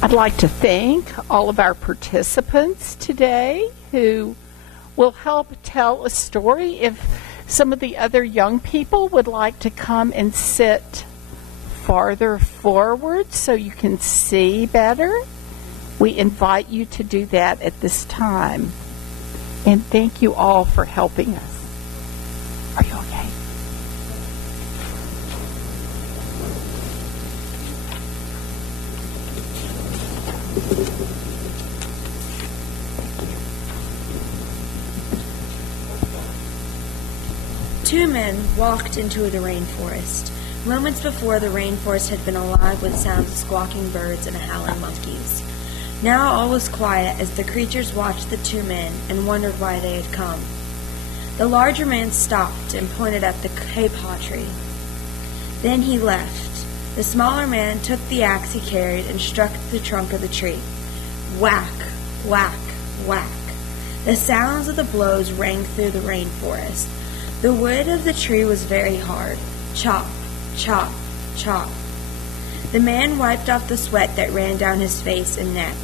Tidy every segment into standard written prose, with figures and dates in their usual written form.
I'd like to thank all of our participants today who will help tell a story. If some of the other young people would like to come and sit farther forward so you can see better, we invite you to do that at this time. And thank you all for helping us. Are you okay? Two men walked into the rainforest. Moments before, the rainforest had been alive with sounds of squawking birds and howling monkeys. Now all was quiet as the creatures watched the two men and wondered why they had come. The larger man stopped and pointed at the kapok tree. Then he left. The smaller man took the axe he carried and struck the trunk of the tree. Whack, whack, whack. The sounds of the blows rang through the rainforest. The wood of the tree was very hard. Chop, chop, chop. The man wiped off the sweat that ran down his face and neck.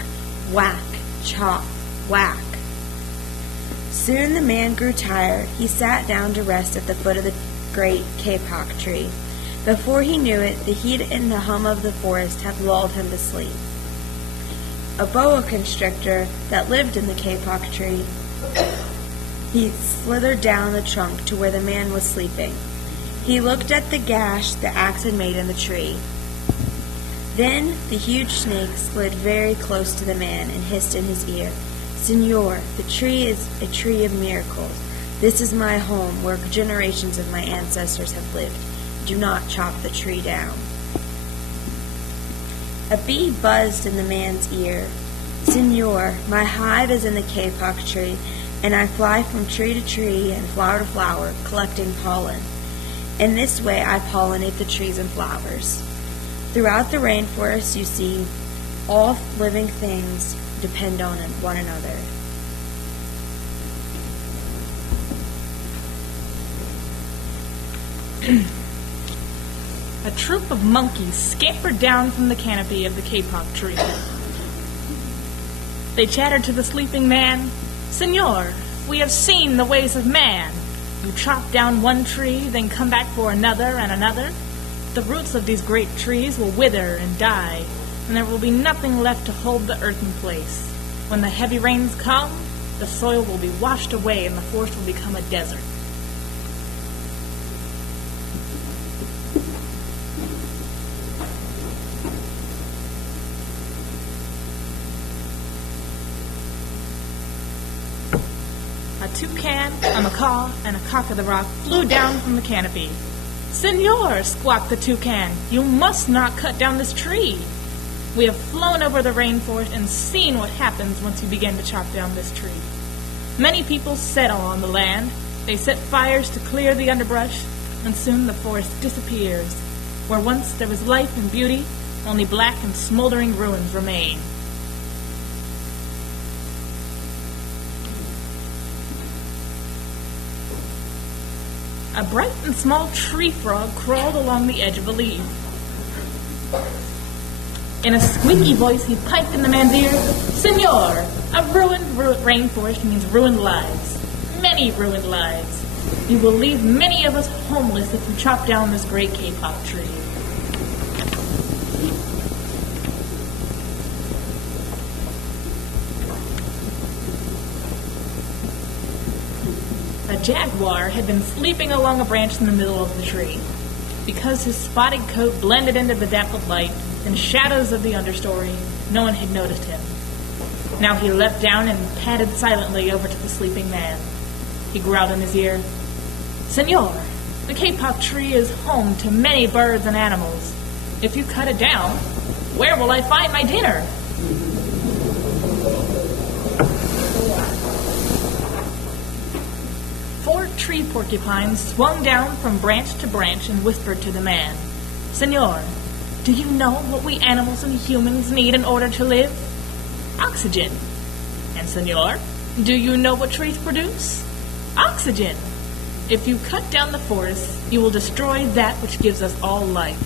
Whack, chop, whack. Soon the man grew tired. He sat down to rest at the foot of the great kapok tree. Before he knew it, the heat and the hum of the forest had lulled him to sleep. A boa constrictor that lived in the kapok tree, he slithered down the trunk to where the man was sleeping. He looked at the gash the axe had made in the tree. Then the huge snake slid very close to the man and hissed in his ear, "Senor, the tree is a tree of miracles. This is my home where generations of my ancestors have lived. Do not chop the tree down." A bee buzzed in the man's ear. "Senor, my hive is in the kapok tree, and I fly from tree to tree and flower to flower, collecting pollen. In this way I pollinate the trees and flowers. Throughout the rainforest, you see, all living things depend on one another." A troop of monkeys scampered down from the canopy of the kapok tree. They chattered to the sleeping man, "Senor, we have seen the ways of man. You chop down one tree, then come back for another and another. The roots of these great trees will wither and die, and there will be nothing left to hold the earth in place. When the heavy rains come, the soil will be washed away and the forest will become a desert." A toucan, a macaw, and a cock of the rock flew down from the canopy. "Senor," squawked the toucan, "you must not cut down this tree. We have flown over the rainforest and seen what happens once you begin to chop down this tree. Many people settle on the land. They set fires to clear the underbrush, and soon the forest disappears. Where once there was life and beauty, only black and smoldering ruins remain." A bright and small tree frog crawled along the edge of a leaf. In a squeaky voice, he piped in the man's ear, "Senor, a ruined rainforest means ruined lives. Many ruined lives. You will leave many of us homeless if you chop down this great kapok tree." A jaguar had been sleeping along a branch in the middle of the tree. Because his spotted coat blended into the dappled light and shadows of the understory, no one had noticed him. Now he leapt down and padded silently over to the sleeping man. He growled in his ear, "Senor, the kapok tree is home to many birds and animals. If you cut it down, where will I find my dinner?" Four tree porcupines swung down from branch to branch and whispered to the man, "Senor, do you know what we animals and humans need in order to live? Oxygen. And senor, do you know what trees produce? Oxygen. If you cut down the forest, you will destroy that which gives us all life."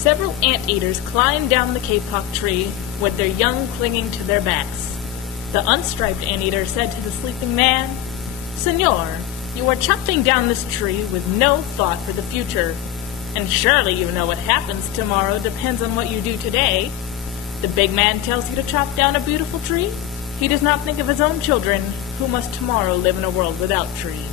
Several anteaters climbed down the kapok tree with their young clinging to their backs. The unstriped anteater said to the sleeping man, "Senor, you are chopping down this tree with no thought for the future, and surely you know what happens tomorrow depends on what you do today. The big man tells you to chop down a beautiful tree. He does not think of his own children, who must tomorrow live in a world without trees."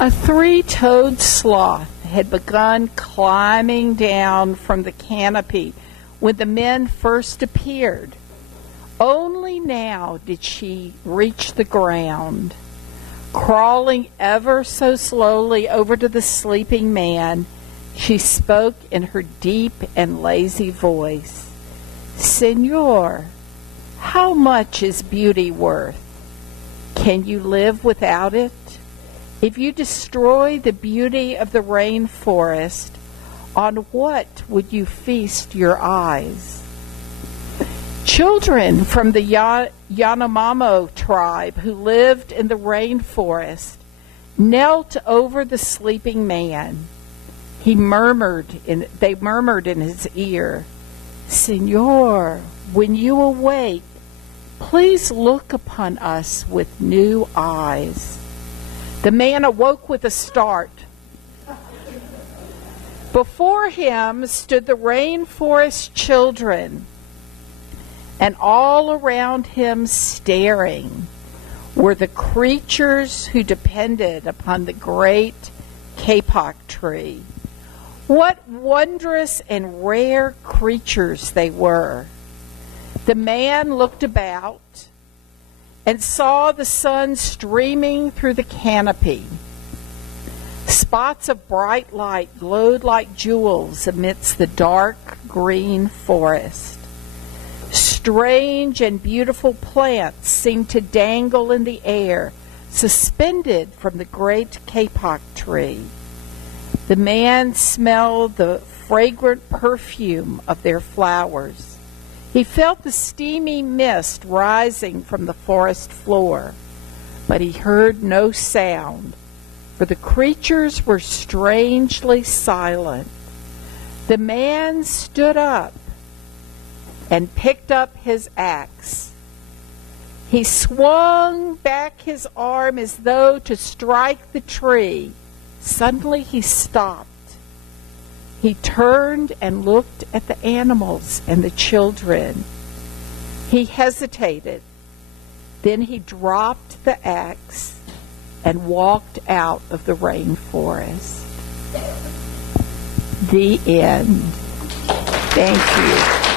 A three-toed sloth had begun climbing down from the canopy when the men first appeared. Only now did she reach the ground. Crawling ever so slowly over to the sleeping man, she spoke in her deep and lazy voice. "Senor, how much is beauty worth? Can you live without it? If you destroy the beauty of the rainforest, on what would you feast your eyes?" Children from the Yanomamo tribe who lived in the rainforest knelt over the sleeping man. They murmured in his ear, "Senor, when you awake, please look upon us with new eyes." The man awoke with a start. Before him stood the rainforest children, and all around him staring were the creatures who depended upon the great kapok tree. What wondrous and rare creatures they were. The man looked about and saw the sun streaming through the canopy. Spots of bright light glowed like jewels amidst the dark green forest. Strange and beautiful plants seemed to dangle in the air, suspended from the great kapok tree. The man smelled the fragrant perfume of their flowers. He felt the steamy mist rising from the forest floor, but he heard no sound, for the creatures were strangely silent. The man stood up and picked up his axe. He swung back his arm as though to strike the tree. Suddenly he stopped. He turned and looked at the animals and the children. He hesitated. Then he dropped the axe and walked out of the rainforest. The end. Thank you.